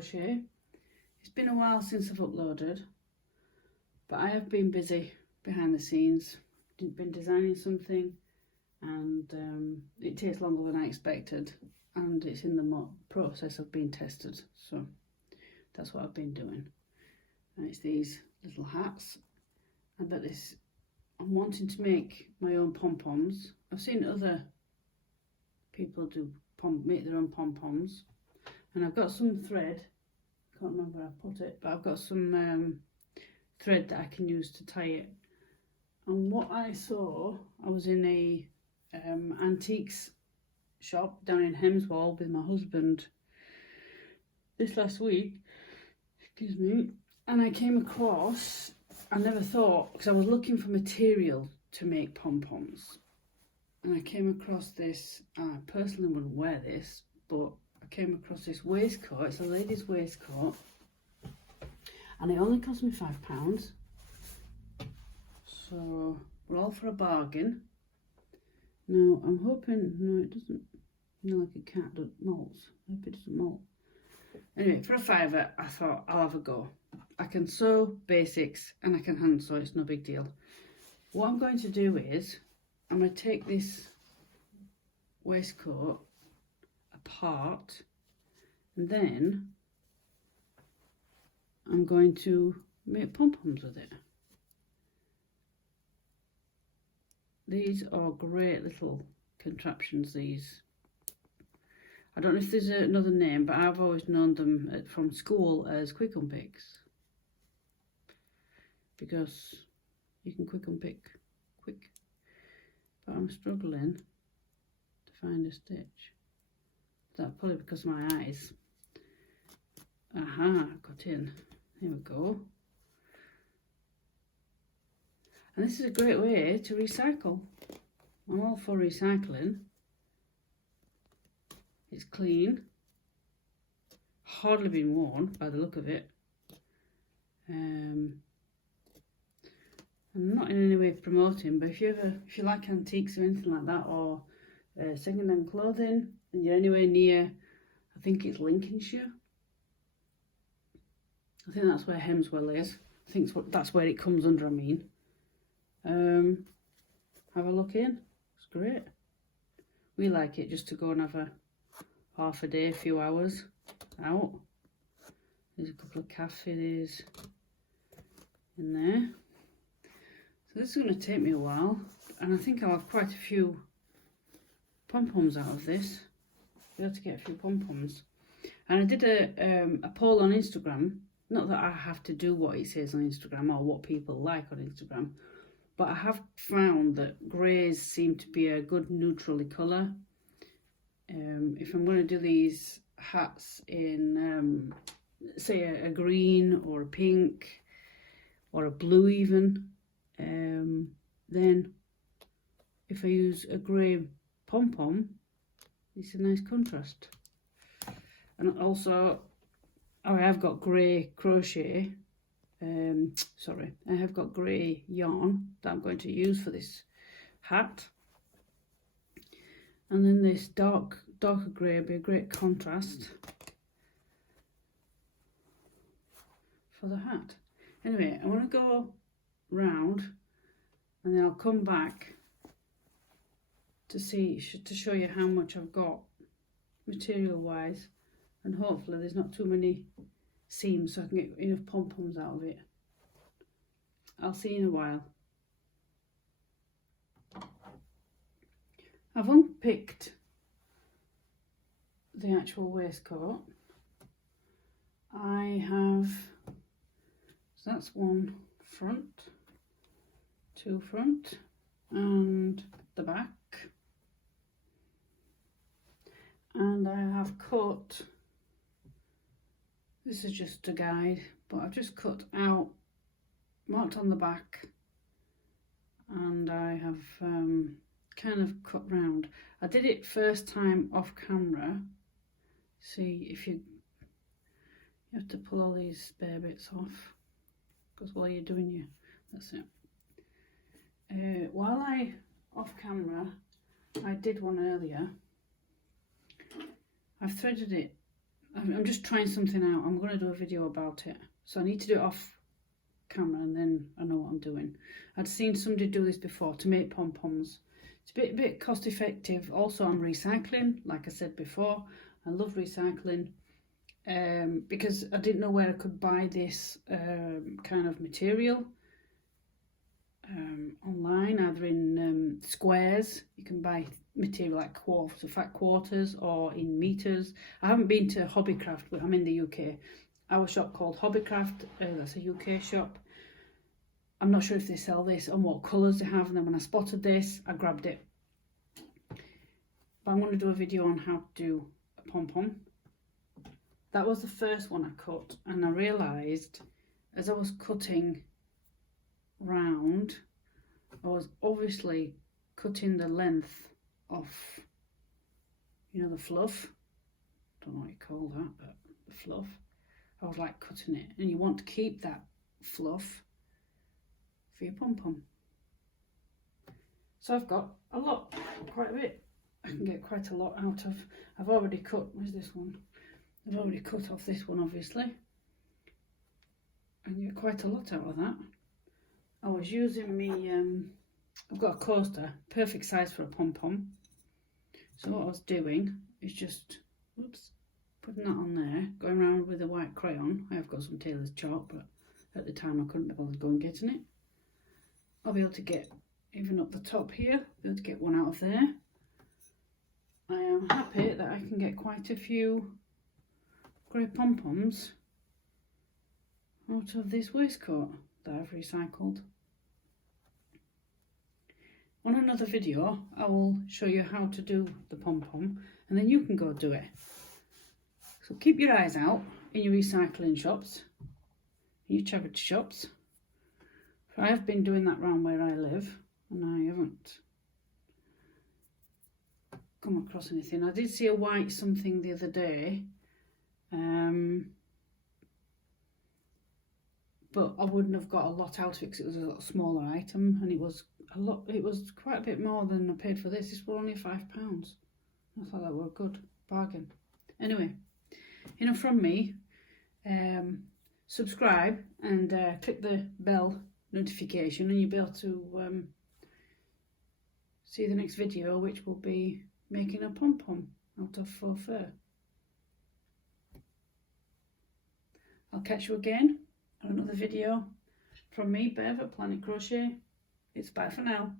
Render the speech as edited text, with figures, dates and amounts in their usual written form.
crochet. It's been a while since I've uploaded, but I have been busy behind the scenes. Been designing something, and it takes longer than I expected, and it's in the process of being tested, so that's what I've been doing. And it's these little hats. I bet this, I'm wanting to make my own pom-poms. I've seen other people make their own pom-poms, and I've got some thread, can't remember where I put it, but I've got some thread that I can use to tie it. And what I saw, I was in a antiques shop down in Hemswell with my husband this last week, excuse me, and I came across, I never thought, because I was looking for material to make pom-poms, and I came across this, I personally wouldn't wear this, but I came across this waistcoat. It's a lady's waistcoat, and it only cost me £5. So we're all for a bargain. Now I'm hoping, no, it doesn't, like a cat that molts. I hope it doesn't molt. Anyway, for a £5, I thought I'll have a go. I can sew basics and I can hand sew, it's no big deal. What I'm going to do is, I'm going to take this waistcoat apart, and then I'm going to make pom-poms with it. These are great little contraptions, these. I don't know if there's another name, but I've always known them from school as quick unpicks, because you can quick unpick quick. But I'm struggling to find a stitch. That's probably because of my eyes. Aha, got in. Here we go. And this is a great way to recycle. I'm all for recycling. It's clean, hardly been worn by the look of it. I'm not in any way promoting, but if you like antiques or anything like that, or second-hand clothing, and you're anywhere near, I think it's Lincolnshire. I think that's where Hemswell is. I think that's where it comes under, I mean. Have a look in. It's great. We like it just to go and have a half a day, a few hours out. There's a couple of cafes in there. So this is going to take me a while, and I think I'll have quite a few pom-poms out of this. We have to get a few pom-poms. And I did a poll on Instagram. Not that I have to do what it says on Instagram or what people like on Instagram, but I have found that greys seem to be a good neutrally colour. If I'm going to do these hats in, say, a green or a pink or a blue even, then if I use a grey pom-pom, it's a nice contrast. And also, I have got grey crochet, sorry, I have got grey yarn that I'm going to use for this hat. And then this darker grey will be a great contrast for the hat. Anyway, I want to go round, and then I'll come back to show you how much I've got material wise, and hopefully there's not too many seams so I can get enough pom-poms out of it. I'll see you in a while. I've unpicked the actual waistcoat. I have, so that's one front, two front, and the back. And I have cut, this is just a guide, but I've just cut out, marked on the back, and I have kind of cut round. I did it first time off camera. See, if you have to pull all these spare bits off, because while you're doing that's it. While off camera, I did one earlier. I've threaded it I'm just trying something out. I'm going to do a video about it. So I need to do it off camera and then I know what I'm doing. I'd seen somebody do this before to make pom-poms. It's a bit cost effective. Also I'm recycling, like I said before. I love recycling because I didn't know where I could buy this kind of material online, either in squares. You can buy material like fat quarters, or in meters. I haven't been to Hobbycraft, but I'm in the UK. Our shop called Hobbycraft, that's a UK shop. I'm not sure if they sell this and what colours they have, and then when I spotted this, I grabbed it. But I'm going to do a video on how to do a pom-pom. That was the first one I cut, and I realised as I was cutting round, I was obviously cutting the length of, you know, the fluff. Don't know what you call that, but the fluff. I was like cutting it, and you want to keep that fluff for your pom-pom. So I've got a lot, quite a bit. I can get quite a lot out of. I've already cut, where's this one? I've already cut off this one, obviously. I can get quite a lot out of that. I was using me, I've got a coaster, perfect size for a pom-pom. So what I was doing is just, whoops, putting that on there, going around with a white crayon. I have got some tailor's chalk, but at the time I couldn't be able to go and getting it. I'll be able to get, even up the top here, be able to get one out of there. I am happy that I can get quite a few grey pom-poms out of this waistcoat that I've recycled. On another video, I will show you how to do the pom-pom, and then you can go do it. So keep your eyes out in your recycling shops, in your charity shops. I have been doing that round where I live, and I haven't come across anything. I did see a white something the other day, but I wouldn't have got a lot out of it because it was a lot smaller item, and it was quite a bit more than I paid for this. This was only £5. I thought that were a good bargain. Anyway, enough from me. Subscribe and click the bell notification, and you'll be able to see the next video, which will be making a pom-pom out of faux fur. I'll catch you again on another video from me, Bev at Planet Crochet. It's bye for now.